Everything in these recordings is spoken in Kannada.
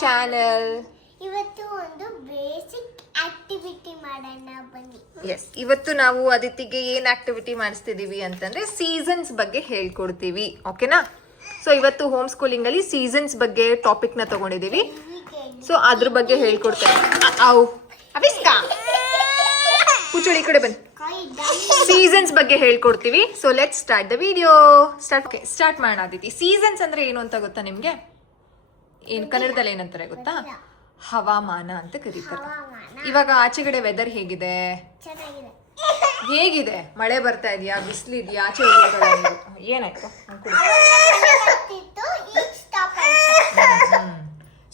ಚಾನೆಲ್. ಇವತ್ತು ಒಂದು ಬೇಸಿಕ್ ಆಕ್ಟಿವಿಟಿ ಮಾಡೋಣ ಬನ್ನಿ. ಎಸ್, ಇವತ್ತು ನಾವು ಅದಿತಿಗೆ ಏನ್ ಆಕ್ಟಿವಿಟಿ ಮಾಡಿಸ್ತಿದೀವಿ ಅಂತಂದ್ರೆ ಸೀಸನ್ಸ್ ಬಗ್ಗೆ ಹೇಳ್ಕೊಡ್ತೀವಿ. ಓಕೆನಾ? ಸೊ ಇವತ್ತು ಹೋಮ್ ಸ್ಕೂಲಿಂಗ್ ಅಲ್ಲಿ ಸೀಸನ್ಸ್ ಬಗ್ಗೆ ಟಾಪಿಕ್ ನ ತಗೊಂಡಿದೀವಿ. ಸೊ ಅದ್ರ ಬಗ್ಗೆ ಹೇಳ್ಕೊಡ್ತೇವೆ. ಅವಿಸ್ಕಾ ಕೂಚುಳಿ ಕಡೆ ಬನ್ನಿ. ಸೀಸನ್ಸ್ ಬಗ್ಗೆ ಹೇಳ್ಕೊಡ್ತೀವಿ. So let start the video. Start ಮಾಡೋಣ ಅದಿತಿ. ಸೀಸನ್ಸ್ ಅಂದ್ರೆ ಏನು ಅಂತ ಗೊತ್ತಾ ನಿಮ್ಗೆ? ಏನ್ ಕನ್ನಡದಲ್ಲಿ ಏನಂತಾರೆ ಗೊತ್ತಾ? ಹವಾಮಾನ ಅಂತ ಕರೀತಾರೆ. ಇವಾಗ ಆಚೆಗಡೆ ವೆದರ್ ಹೇಗಿದೆ? ಹೇಗಿದೆ? ಮಳೆ ಬರ್ತಾ ಇದೆಯಾ, ಬಿಸಿಲಿದ್ಯಾ? ಆಚೆ ಏನಾಯ್ತು?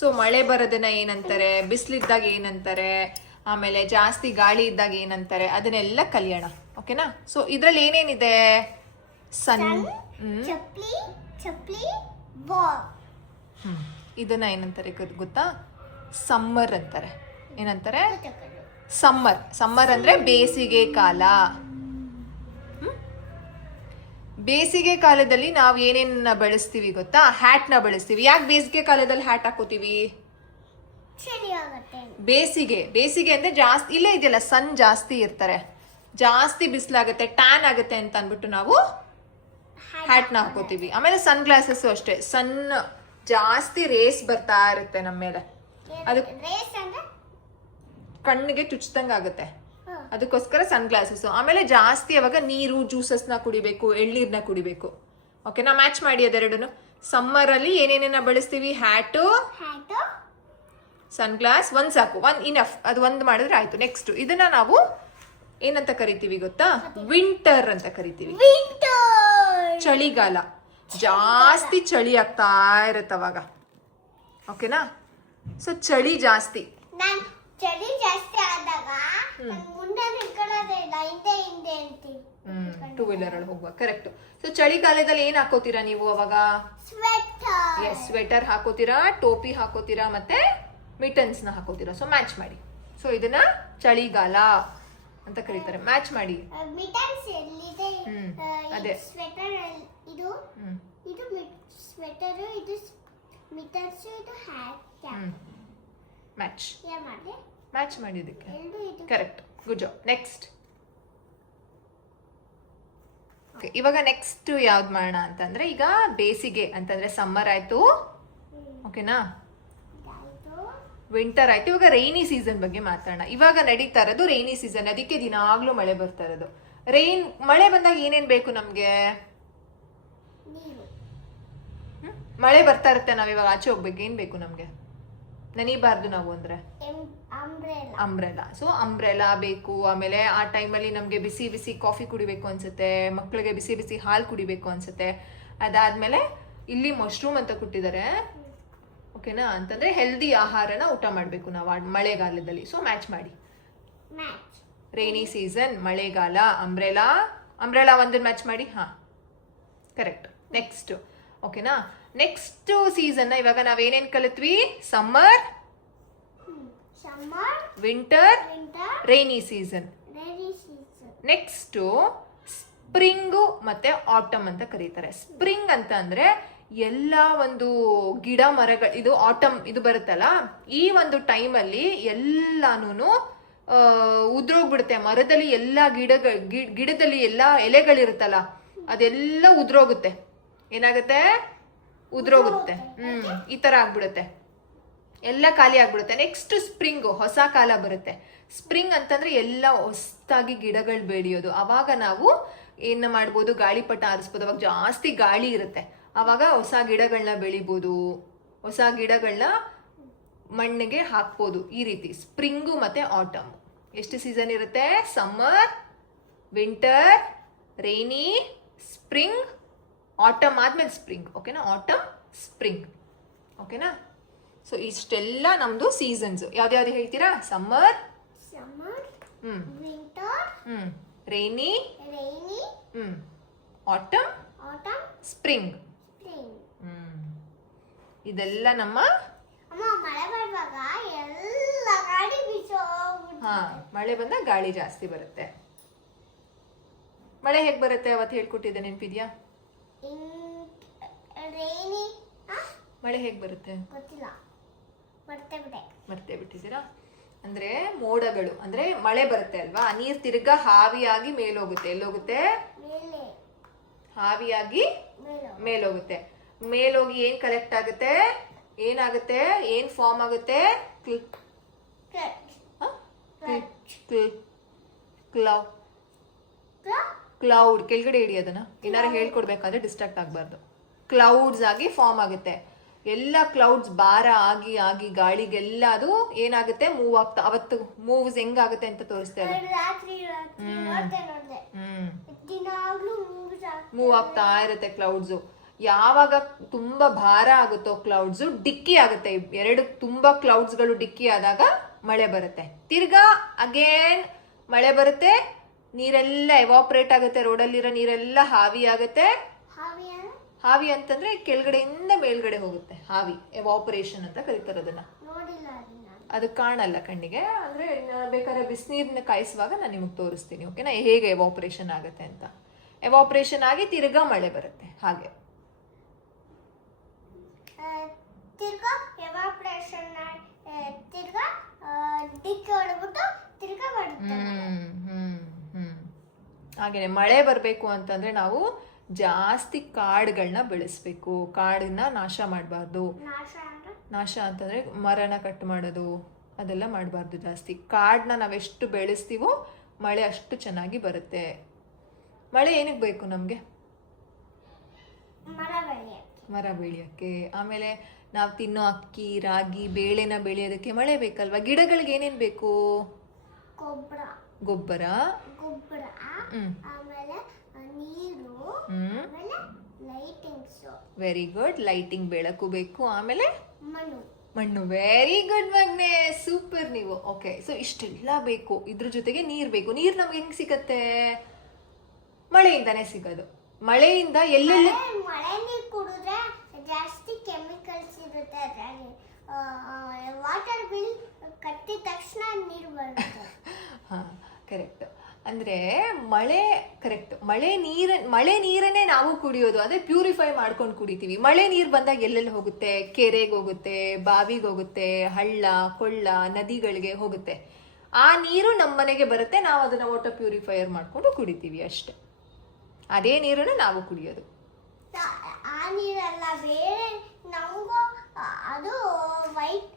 ಸೊ ಮಳೆ ಬರೋದನ್ನ ಏನಂತಾರೆ, ಬಿಸಿಲಿದ್ದಾಗ ಏನಂತಾರೆ, ಆಮೇಲೆ ಜಾಸ್ತಿ ಗಾಳಿ ಇದ್ದಾಗ ಏನಂತಾರೆ, ಅದನ್ನೆಲ್ಲ ಕಲಿಯೋಣ. ಓಕೆನಾ? ಸೊ ಇದ್ರಲ್ಲಿ ಏನೇನಿದೆ? ಇದನ್ನ ಏನಂತಾರೆ ಗೊತ್ತಾ? ಸಮ್ಮರ್ ಅಂತಾರೆ. ಏನಂತಾರೆ? ಸಮ್ಮರ್ ಅಂದ್ರೆ ಬೇಸಿಗೆ ಕಾಲ. ಬೇಸಿಗೆ ಕಾಲದಲ್ಲಿ ನಾವು ಏನೇನ ಬಳಸ್ತೀವಿ ಗೊತ್ತಾ? ಹ್ಯಾಟ್ ನ ಬಳಸ್ತೀವಿ. ಯಾಕೆ ಬೇಸಿಗೆ ಕಾಲದಲ್ಲಿ ಹ್ಯಾಟ್ ಹಾಕೋತೀವಿ? ಬೇಸಿಗೆ ಅಂದ್ರೆ ಜಾಸ್ತಿ ಇಲ್ಲೇ ಇದೆಯಲ್ಲ, ಸನ್ ಜಾಸ್ತಿ ಇರ್ತಾರೆ, ಜಾಸ್ತಿ ಬಿಸಿಲಾಗುತ್ತೆ, ಟ್ಯಾನ್ ಆಗುತ್ತೆ ಅಂತ ಅಂದ್ಬಿಟ್ಟು ನಾವು ಹ್ಯಾಟ್ ನ ಹಾಕೋತೀವಿ. ಆಮೇಲೆ ಸನ್ ಗ್ಲಾಸಸ್ ಅಷ್ಟೇ, ಸನ್ ಜಾಸ್ತಿ ರೇಸ್ ಬರ್ತಾ ಇರುತ್ತೆ ನಮ್ಮ ಮೇಲೆ, ಅದು ಕಣ್ಣಿಗೆ ಚುಚ್ಚಿದಂಗ ಆಗುತ್ತೆ, ಅದಕ್ಕೋಸ್ಕರ ಸನ್ ಗ್ಲಾಸಸ್. ಆಮೇಲೆ ಜಾಸ್ತಿ ಅವಾಗ ನೀರು, ಜ್ಯೂಸಸ್ ನ ಕುಡಿಬೇಕು, ಎಳ್ನೀರ್ನ ಕುಡಿಬೇಕು. ಓಕೆನಾ? ಮ್ಯಾಚ್ ಮಾಡಿ ಅದೆರಡನ್ನು. ಸಮ್ಮರ್ ಅಲ್ಲಿ ಏನೇನೇನ ಬಳಸ್ತೀವಿ? Hat, sunglass. ಒಂದ್ ಸಾಕು, ಇನಫ್. ಅದು ಒಂದು ಮಾಡಿದ್ರೆ ಆಯ್ತು. ನೆಕ್ಸ್ಟ್ ಇದನ್ನ ನಾವು ಏನಂತ ಕರಿತೀವಿ ಗೊತ್ತಾ? ವಿಂಟರ್ ಅಂತ ಕರಿತೀವಿ. ಚಳಿಗಾಲ. ಜಾಸ್ತಿ ಚಳಿ ಆಗ್ತಾ ಇರತ್ತೆ ಅವಾಗ. ಓಕೆನಾ? ಸೊ ಚಳಿ ಜಾಸ್ತಿ ಆದಾಗ ಟೂ ವೀಲರ್ ಅಲ್ಲಿ ಹೋಗುವ. ಕರೆಕ್ಟ್. ಸೊ ಚಳಿಗಾಲದಲ್ಲಿ ಏನ್ ಹಾಕೋತೀರಾ ನೀವು ಅವಾಗ? ಸ್ವೆಟರ್ ಹಾಕೋತೀರಾ, ಟೋಪಿ ಹಾಕೋತೀರಾ, ಮತ್ತೆ ಮಿಟನ್ಸ್ ನ ಹಾಕೋತೀರಾ. ಸೊ ಮ್ಯಾಚ್ ಮಾಡಿ. ಸೊ ಇದನ್ನ ಚಳಿಗಾಲ ಅಂತ ಕರೀತಾರೆ. ಮ್ಯಾಚ್ ಮಾಡಿ. ಅದೇ ಸ್ವೆಟರ್, ಇದು ಸ್ವೆಟರ್, ಇದು ಮಿಟನ್ಸ್, ಇದು ಹ್ಯಾಟ್. ಮ್ಯಾಚ್ ಮಾಡಿದಕ್ಕೆ ಕರೆಕ್ಟ್. Good job. ನೆಕ್ಸ್ಟ್. ಇವಾಗ ನೆಕ್ಸ್ಟ್ ಯಾವ್ದು ಮಾಡೋಣ ಅಂತಂದ್ರೆ, ಈಗ ಬೇಸಿಗೆ ಅಂತಂದ್ರೆ ಸಮ್ಮರ್ ಆಯ್ತು. ಓಕೆನಾ? ವಿಂಟರ್ ಆಯ್ತು. ಇವಾಗ ರೈನಿ ಸೀಸನ್ ಬಗ್ಗೆ ಮಾತಾಡೋಣ. ಇವಾಗ ನಡೀತಾ ಇರೋದು ರೈನಿ ಸೀಸನ್. ಅದಕ್ಕೆ ದಿನಾಗ್ಲೂ ಮಳೆ ಬರ್ತಾ ಇರೋದು. ಮಳೆ ಬಂದಾಗ ಏನೇನ್ ಬೇಕು ನಮ್ಗೆ? ಮಳೆ ಬರ್ತಾ ಇರುತ್ತೆ, ನಾವ್ ಇವಾಗ ಆಚೆ ಹೋಗ್ಬೇಕು, ಏನ್ ಬೇಕು ನಮ್ಗೆ? ನೆನೀಬಾರ್ದು ನಾವು ಅಂದ್ರೆ ಅಂಬ್ರೆಲಾ. ಸೊ ಅಂಬ್ರೆಲಾ ಬೇಕು. ಆಮೇಲೆ ಆ ಟೈಮಲ್ಲಿ ನಮ್ಗೆ ಬಿಸಿ ಬಿಸಿ ಕಾಫಿ ಕುಡಿಬೇಕು ಅನ್ಸುತ್ತೆ, ಮಕ್ಕಳಿಗೆ ಬಿಸಿ ಬಿಸಿ ಹಾಲು ಕುಡಿಬೇಕು ಅನ್ಸುತ್ತೆ. ಅದಾದ್ಮೇಲೆ ಇಲ್ಲಿ ಮಶ್ರೂಮ್ ಅಂತ ಕೊಟ್ಟಿದ್ದಾರೆ. ಓಕೆನಾ? ಅಂತಂದ್ರೆ ಹೆಲ್ದಿ ಆಹಾರನ ಊಟ ಮಾಡ್ಬೇಕು ನಾವು ಮಳೆಗಾಲದಲ್ಲಿ. ಸೊ ಮ್ಯಾಚ್ ಮಾಡಿ. ರೈನಿ ಸೀಸನ್, ಮಳೆಗಾಲ, ಅಂಬ್ರೆಲಾ ಒಂದನ್ನ ಮ್ಯಾಚ್ ಮಾಡಿ. ಹಾ, ಕರೆಕ್ಟ್. ನೆಕ್ಸ್ಟ್. ಓಕೆನಾ? ನೆಕ್ಸ್ಟ್ ಸೀಸನ್ ಇವಾಗ ನಾವೇನೇನ್ ಕಲಿತ್ವಿ? Summer, winter, rainy season. Next spring ಮತ್ತೆ ಆಟಮ್ ಅಂತ ಕರೀತಾರೆ. ಸ್ಪ್ರಿಂಗ್ ಅಂತ ಅಂದ್ರೆ ಎಲ್ಲ ಒಂದು ಗಿಡ ಮರಗಳು, ಇದು ಆಟಮ್ ಇದು ಬರುತ್ತಲ್ಲ, ಈ ಒಂದು ಟೈಮಲ್ಲಿ ಎಲ್ಲಾನು ಉದ್ರೋಗ್ಬಿಡುತ್ತೆ. ಮರದಲ್ಲಿ ಎಲ್ಲಾ ಗಿಡದಲ್ಲಿ ಎಲ್ಲಾ ಎಲೆಗಳಿರುತ್ತಲ್ಲ, ಅದೆಲ್ಲ ಉದ್ರೋಗುತ್ತೆ. ಏನಾಗುತ್ತೆ? ಉದ್ರೋಗುತ್ತೆ. ಈ ತರ ಆಗ್ಬಿಡುತ್ತೆ, ಎಲ್ಲ ಖಾಲಿ ಆಗ್ಬಿಡುತ್ತೆ. ನೆಕ್ಸ್ಟ್ ಸ್ಪ್ರಿಂಗ್, ಹೊಸ ಕಾಲ ಬರುತ್ತೆ. ಸ್ಪ್ರಿಂಗ್ ಅಂತಂದ್ರೆ ಎಲ್ಲ ಹೊಸದಾಗಿ ಗಿಡಗಳು ಬೆಳೆಯೋದು. ಅವಾಗ ನಾವು ಏನ್ ಮಾಡ್ಬೋದು? ಗಾಳಿಪಟ ಆರಿಸ್ಬೋದು. ಅವಾಗ ಜಾಸ್ತಿ ಗಾಳಿ ಇರುತ್ತೆ, ಅವಾಗ ಹೊಸ ಗಿಡಗಳನ್ನ ಬೆಳಿಬೋದು, ಹೊಸ ಗಿಡಗಳನ್ನ ಮಣ್ಣಿಗೆ ಹಾಕ್ಬೋದು. ಈ ರೀತಿ ಸ್ಪ್ರಿಂಗು ಮತ್ತೆ ಆಟಮ್. ಎಷ್ಟು ಸೀಸನ್ ಇರುತ್ತೆ? Summer, winter, rainy, spring, atom ಆದ್ಮೇಲೆ ಸ್ಪ್ರಿಂಗ್. ಓಕೆನಾ? Atom, spring. ಓಕೆನಾ? ಸೊ ಇಷ್ಟೆಲ್ಲ ನಮ್ದು ಸೀಸನ್ಸ್. ಯಾವ್ದು ಹೇಳ್ತೀರಾ? Summer, winter, rainy, atom, spring. ಇದೆಲ್ಲ ನಮ್ಮ ಮಳೆ ಬಂದಾಗ ಗಾಳಿ ಜಾಸ್ತಿ ಬರುತ್ತೆ. ಮಳೆ ಹೇಗ್ ಬರುತ್ತೆ ಅವತ್ತು ಹೇಳ್ಕೊಟ್ಟಿದ್ದೆ, ನೆನಪಿದ್ಯಾ? ಮಳೆ ಹೇಗೆ ಬರುತ್ತೆ? ಗೊತ್ತಿಲ್ಲ, ಮರ್ತೇ ಬಿಟ್ಟೆ. ಮರ್ತೇ ಬಿಟ್ಟಿದ್ದೀರಾ? ಅಂದ್ರೆ ಮೋಡಗಳು, ಅಂದ್ರೆ ಮಳೆ ಬರುತ್ತೆ ಅಲ್ವಾ, ನೀರ್ ತಿರ್ಗಾ ಹಾವಿಯಾಗಿ ಮೇಲೋಗುತ್ತೆ. ಎಲ್ಲೋಗುತ್ತೆ? ಮೇಲೆ. ಹಾವಿಯಾಗಿ ಮೇಲೋಗುತ್ತೆ. ಮೇಲೋಗಿ ಏನ್ ಕಲೆಕ್ಟ್ ಆಗುತ್ತೆ? ಏನಾಗುತ್ತೆ? ಏನ್ ಫಾರ್ಮ್ ಆಗುತ್ತೆ? ಕ್ಲೌಡ್. ಕೆಳಗಡೆ ಇಡಿ ಅದನ್ನ, ಏನಾರ ಹೇಳ್ಕೊಡ್ಬೇಕಾದ್ರೆ ಡಿಸ್ಟ್ರಾಕ್ಟ್ ಆಗ್ಬಾರ್ದು. ಕ್ಲೌಡ್ಸ್ ಆಗಿ ಫಾರ್ಮ್ ಆಗುತ್ತೆ. ಎಲ್ಲ ಕ್ಲೌಡ್ಸ್ ಭಾರ ಆಗಿ ಆಗಿ ಗಾಳಿಗೆಲ್ಲ ಅದು ಏನಾಗುತ್ತೆ? ಮೂವ್ ಆಗ್ತಾ. ಅವತ್ತು ಮೂವ್ಸ್ ಹೆಂಗಾಗುತ್ತೆ ಅಂತ ತೋರಿಸ್ತೇವೆ. ರಾತ್ರಿ ನೋಡ್ದೆ ದಿನಾಗ್ಲೂ ಮೂವ್ ಆಗ್ತಾ ಇರುತ್ತೆ ಕ್ಲೌಡ್ಸು. ಯಾವಾಗ ತುಂಬಾ ಭಾರ ಆಗುತ್ತೋ ಕ್ಲೌಡ್ಸು, ಡಿಕ್ಕಿ ಆಗುತ್ತೆ. ಎರಡು ತುಂಬಾ ಕ್ಲೌಡ್ಸ್ಗಳು ಡಿಕ್ಕಿ ಆದಾಗ ಮಳೆ ಬರುತ್ತೆ. ತಿರ್ಗಾ ಅಗೇನ್ ಮಳೆ ಬರುತ್ತೆ, ನೀರೆಲ್ಲ ಎವಾಪರೇಟ್ ಆಗುತ್ತೆ, ರೋಡಲ್ಲಿರೋ ನೀರೆಲ್ಲ ಹಾವಿ ಆಗುತ್ತೆ. ಹಾವಿ ಅಂತಂದ್ರೆ ಕೆಳಗಡೆಯಿಂದ ಮೇಲ್ಗಡೆ ಹೋಗುತ್ತೆ. ಹಾವಿ ಎವಾಪರೇಷನ್ ಅಂತ ಕರೀತಾರೆ ಅದನ್ನ. ಅದು ಕಾಣಲ್ಲ ಕಣ್ಣಿಗೆ, ಅಂದ್ರೆ ಬೇಕಾದ್ರೆ ಬಿಸಿನೀರನ್ನ ಕಾಯಿಸುವಾಗ ನಾನು ನಿಮಗೆ ತೋರಿಸ್ತೀನಿ, ಓಕೆನಾ, ಹೇಗೆ ಎವಾಪರೇಷನ್ ಆಗುತ್ತೆ ಅಂತ. ಎವಾಪರೇಷನ್ ಆಗಿ ತಿರ್ಗಾ ಮಳೆ ಬರುತ್ತೆ. ಹಾಗೆ ತಿರ್ಗಾ ಎವಾಪರೇಷನ್ ತಿರ್ಗಾ ಡಿಕ್ಕಿ ಹೊಡೆದ್ಬಿಟ್ಟು ತಿರ್ಗಾ ಬರುತ್ತೆ. ಹಾಗೇನೆ ಮಳೆ ಬರಬೇಕು ಅಂತಂದ್ರೆ ನಾವು ಜಾಸ್ತಿ ಕಾಡುಗಳನ್ನ ಬೆಳೆಸ್ಬೇಕು. ಕಾಡನ್ನ ನಾಶ ಮಾಡಬಾರ್ದು. ನಾಶ ಅಂತಂದ್ರೆ ಮರನ ಕಟ್ ಮಾಡೋದು ಅದೆಲ್ಲ ಮಾಡಬಾರ್ದು. ಜಾಸ್ತಿ ಕಾಡನ್ನ ನಾವೆಷ್ಟು ಬೆಳೆಸ್ತೀವೋ ಮಳೆ ಅಷ್ಟು ಚೆನ್ನಾಗಿ ಬರುತ್ತೆ. ಮಳೆ ಏನಕ್ಕೆ ಬೇಕು ನಮಗೆ? ಮರ ಬೆಳೆಯೋಕ್ಕೆ. ಆಮೇಲೆ ನಾವು ತಿನ್ನೋ ಅಕ್ಕಿ, ರಾಗಿ, ಬೇಳೆನ ಬೆಳೆಯೋದಕ್ಕೆ ಮಳೆ ಬೇಕಲ್ವಾ? ಗಿಡಗಳಿಗೆ ಏನೇನು ಬೇಕು? ಗೊಬ್ಬರ, ಆಮೇಲೆ ನೀರು, ಆಮೇಲೆ ಲೈಟಿಂಗ್ಸ್. Very good. ಲೈಟಿಂಗ್, ಬೆಳಕು ಬೇಕು. ಆಮೇಲೆ ಮಣ್ಣು. ವೆರಿ ಗುಡ್ ಮಗ್ನೆ, ಸೂಪರ್ ನೀವು. ಓಕೆ, ಸೊ ಇಷ್ಟೆಲ್ಲ ಬೇಕು. ಇದ್ರ ಜೊತೆಗೆ ನೀರ್ ಬೇಕು. ನೀರ್ ನಮ್ಗೆ ಹೆಂಗ್ ಸಿಗತ್ತೆ? ಮಳೆಯಿಂದಾನೇ ಸಿಗೋದು. ಮಳೆಯಿಂದ ಎಲ್ಲೆಲ್ಲಿ ಮಳೆ ನೀರು ಕುಡಿದ್ರೆ ಜಾಸ್ತಿ ಕೆಮಿಕಲ್ಸ್ ಇರುತ್ತೆ. ವಾಟರ್ ಬಿಲ್ ಕಟ್ಟಿದ ತಕ್ಷಣ ನೀರು ಬರುತ್ತೆ. ಹಾ, ಕರೆಕ್ಟ್. ಅಂದ್ರೆ ಮಳೆ, ಕರೆಕ್ಟ್, ಮಳೆ ನೀರನ್ನೇ ನಾವು ಕುಡಿಯೋದು. ಅದೇ ಪ್ಯೂರಿಫೈ ಮಾಡ್ಕೊಂಡು ಕುಡಿತೀವಿ. ಮಳೆ ನೀರು ಬಂದಾಗ ಎಲ್ಲೆಲ್ಲಿ ಹೋಗುತ್ತೆ? ಕೆರೆಗೆ ಹೋಗುತ್ತೆ, ಬಾವಿಗೆ ಹೋಗುತ್ತೆ, ಹಳ್ಳ ಕೊಳ್ಳ ನದಿಗಳಿಗೆ ಹೋಗುತ್ತೆ. ಆ ನೀರು ನಮ್ಮ ಮನೆಗೆ ಬರುತ್ತೆ. ನಾವು ಅದನ್ನ ವಾಟರ್ ಪ್ಯೂರಿಫೈಯರ್ ಮಾಡ್ಕೊಂಡು ಕುಡಿತೀವಿ ಅಷ್ಟೆ. ಅದೇ ನೀರನ್ನು ನಾವು ಕುಡಿಯೋದು. ಆ ನೀರಲ್ಲ, ಬೇರೆ ನಮಗೂ ಅದು ವೈಟ್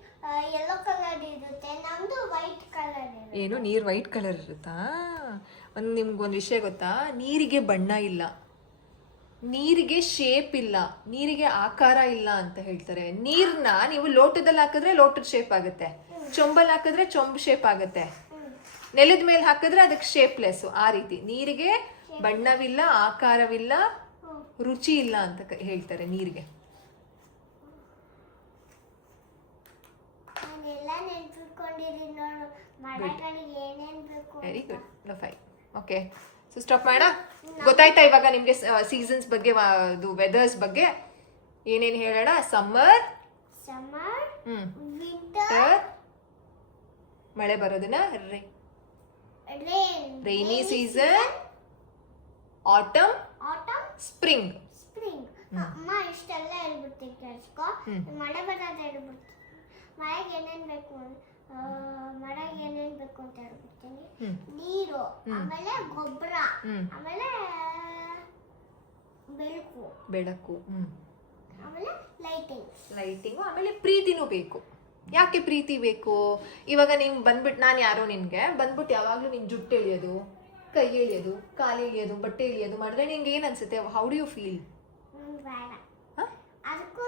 ಯೆಲ್ಲೋ ಕಲರ್ ಇರುತ್ತೆ, ನಮ್ದು ವೈಟ್ ಕಲರ್ ಇರುತ್ತೆ. ಏನು, ನೀರು ವೈಟ್ ಕಲರ್ ಇರುತ್ತಾ? ನಿಮ್ಗೊಂದು ವಿಷಯ ಗೊತ್ತಾ? ನೀರಿಗೆ ಬಣ್ಣ ಇಲ್ಲ, ನೀರಿಗೆ ಶೇಪ್ ಇಲ್ಲ, ನೀರಿಗೆ ಆಕಾರ ಇಲ್ಲ ಅಂತ ಹೇಳ್ತಾರೆ. ನೀರ್ನ ನೀವು ಲೋಟದಲ್ಲಿ ಹಾಕಿದ್ರೆ ಲೋಟದ ಶೇಪ್ ಆಗುತ್ತೆ, ಚೊಂಬಲ್ಲಿ ಹಾಕಿದ್ರೆ ಚೊಂಬು ಶೇಪ್ ಆಗುತ್ತೆ, ನೆಲದ ಮೇಲೆ ಹಾಕಿದ್ರೆ ಅದಕ್ಕೆ ಶೇಪ್ಲೆಸ್. ಆ ರೀತಿ ನೀರಿಗೆ ಬಣ್ಣವಿಲ್ಲ, ಆಕಾರವಿಲ್ಲ, ರುಚಿ ಇಲ್ಲ ಅಂತ ಹೇಳ್ತಾರೆ ನೀರಿಗೆ. Very good. Fine. Okay, so stop ಮಾಡೋಣ. ಗೊತ್ತಾಯ್ತಾ ಇವಾಗ ನಿಮ್ಗೆ ಸೀಸನ್ಸ್ ಬಗ್ಗೆ, ವೆದರ್ಸ್ ಬಗ್ಗೆ ಏನೇನು ಹೇಳೋಣ? ಸಮ್ಮರ್, ವಿಂಟರ್, ಮಳೆ ಬರೋದನ್ನ ರೈನಿ ಸೀಸನ್, ಆಟಮ್, ಸ್ಪ್ರಿಂಗ್. ಅಮ್ಮ ಇಷ್ಟೆಲ್ಲ ಹೇಳ್ಬಿಡ್ತೀನಿ ಕೇಳಿಸ್ಕೊ. ಮಳೆ ಬರೋದು ಹೇಳ್ಬಿಡ್ತೀನಿ. ಮಳೆಗೆ ಏನೇನ್ ಬೇಕು ಅಂತ ಹೇಳ್ಬಿಡ್ತೀನಿ. ನೀರು, ಆಮೇಲೆ ಗೊಬ್ಬರ, ಆಮೇಲೆ ಬೆಳಕು, ಆಮೇಲೆ ಲೈಟಿಂಗು, ಆಮೇಲೆ ಪ್ರೀತಿನೂ ಬೇಕು. ಯಾಕೆ ಪ್ರೀತಿ ಬೇಕು? ಇವಾಗ ನೀವು ಬಂದ್ಬಿಟ್ಟು, ನಾನು ಯಾರೋ ನಿನ್ಗೆ ಬಂದ್ಬಿಟ್ಟು ಯಾವಾಗ್ಲೂ ನಿನ್ ಜುಟ್ಟು ಎಳಿಯೋದು, ಕೈ ಎಳಿಯೋದು, ಕಾಲು ಎಳಿಯೋದು, ಬಟ್ಟೆ ಎಳಿಯೋದು ಮಾಡಿದ್ರೆ ನಿಂಗೆ ಏನ್ ಅನ್ಸುತ್ತೆ? How do you feel? ಅದಕ್ಕೂ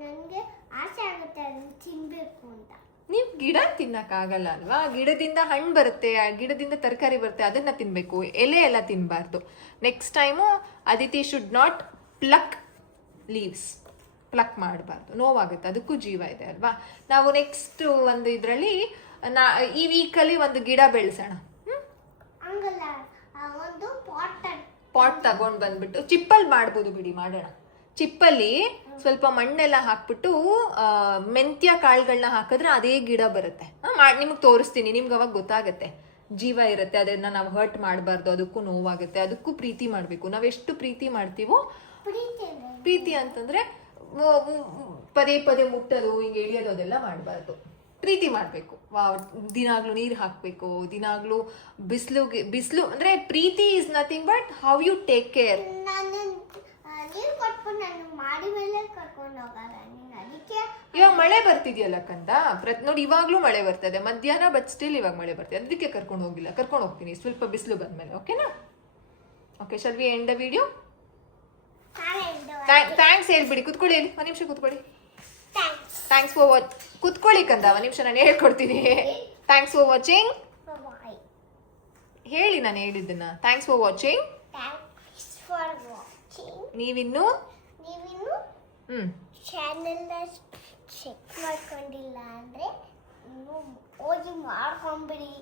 ನನಗೆ ಆಸೆ ಆಗುತ್ತೆ ಅದನ್ನ ತಿನ್ಬೇಕು ಅಂತ. ನೀವು ಗಿಡ ತಿನ್ನಕ್ಕಾಗಲ್ಲ ಅಲ್ವಾ? ಗಿಡದಿಂದ ಹಣ್ಣು ಬರುತ್ತೆ, ಗಿಡದಿಂದ ತರಕಾರಿ ಬರುತ್ತೆ, ಅದನ್ನ ತಿನ್ಬೇಕು. ಎಲೆ ಎಲ್ಲ ತಿನ್ನಬಾರ್ದು. Next time Aditi should not pluck leaves. Pluck ಮಾಡಬಾರ್ದು, ನೋವಾಗುತ್ತೆ, ಅದಕ್ಕೂ ಜೀವ ಇದೆ ಅಲ್ವಾ? ನಾವು ನೆಕ್ಸ್ಟ್ ಒಂದು ಇದರಲ್ಲಿ ಈ ವೀಕಲ್ಲಿ ಒಂದು ಗಿಡ ಬೆಳೆಸೋಣ. ಹಂಗಲ್ಲ, ಒಂದು ಪಾಟ್ ತಗೊಂಡು ಬಂದ್ಬಿಟ್ಟು ಚಿಪ್ಪಲ್ಲಿ ಮಾಡ್ಬೋದು, ಬಿಡಿ ಮಾಡೋಣ. ಚಿಪ್ಪಲ್ಲಿ ಸ್ವಲ್ಪ ಮಣ್ಣೆಲ್ಲ ಹಾಕ್ಬಿಟ್ಟು ಮೆಂತ್ಯ ಕಾಳುಗಳನ್ನ ಹಾಕಿದ್ರೆ ಅದೇ ಗಿಡ ಬರುತ್ತೆ. ನಿಮ್ಗೆ ತೋರಿಸ್ತೀನಿ, ನಿಮ್ಗೆ ಅವಾಗ ಗೊತ್ತಾಗತ್ತೆ. ಜೀವ ಇರುತ್ತೆ, ಅದನ್ನ ನಾವು ಹರ್ಟ್ ಮಾಡಬಾರ್ದು, ಅದಕ್ಕೂ ನೋವಾಗುತ್ತೆ, ಅದಕ್ಕೂ ಪ್ರೀತಿ ಮಾಡಬೇಕು. ನಾವೆಷ್ಟು ಪ್ರೀತಿ ಮಾಡ್ತೀವೋ, ಪ್ರೀತಿ ಅಂತಂದ್ರೆ ಪದೇ ಪದೇ ಮುಟ್ಟೋದು ಹಿಂಗೆ ಎಳಿಯೋದು ಅದೆಲ್ಲ ಮಾಡಬಾರ್ದು. ಪ್ರೀತಿ ಮಾಡಬೇಕು. ದಿನಾಗ್ಲೂ ನೀರು ಹಾಕಬೇಕು, ದಿನಾಗ್ಲೂ ಬಿಸಿಲು ಅಂದರೆ ಪ್ರೀತಿ is nothing but how you take care. ನಾನು ನೀರು ಕೊಟ್ಬಿಟ್ಟು ನಾನು ಮಾಡಿ ಮೇಲೆ ಕರ್ಕೊಂಡು ಹೋಗಲ್ಲ ನೀನು, ಅದಕ್ಕೆ ಇವಾಗ ಮಳೆ ಬರ್ತಿದ್ಯಲ್ಲ ಕಂದ, ನೋಡಿ ಇವಾಗ್ಲೂ ಮಳೆ ಬರ್ತದೆ, ಮಧ್ಯಾಹ್ನ ಬಟ್ ಸ್ಟಿಲ್ ಇವಾಗ ಮಳೆ ಬರ್ತಿದೆ, ಅದಕ್ಕೆ ಕರ್ಕೊಂಡು ಹೋಗಿಲ್ಲ. ಕರ್ಕೊಂಡು ಹೋಗ್ತೀನಿ ಸ್ವಲ್ಪ ಬಿಸಿಲು ಬಂದ್ಮೇಲೆ. ಓಕೆನಾ? Okay, shall we end the video? Thanks ಹೇಳ್ಬಿಡಿ. ಕುತ್ಕೊಳ್ಳಿ, ಹೇಳಿ ಒಂದು ನಿಮಿಷ ಕುತ್ಕೊಳ್ಳಿ. Thanks for watch. ಕುತ್ಕೊಳ್ಳಿ ಕಂದ, ಒಂದು ನಿಮಿಷ ನಾನು ಹೇಳ್ಕೊಡ್ತೀನಿ. ಥ್ಯಾಂಕ್ಸ್ ಫಾರ್ ವಾಚಿಂಗ್ ಹೇಳಿ, ನಾನು ಹೇಳಿದ್ದನ್ನ. Thanks for watching. ನೀವಿನ್ನು ಚಾನೆಲ್ನ ಚೆಕ್ ಮಾಡ್ಕೊಂಡಿಲ್ಲ ಅಂದ್ರೆ ಹೋಗಿ ಮಾಡ್ಕೊಂಬಿಡಿ.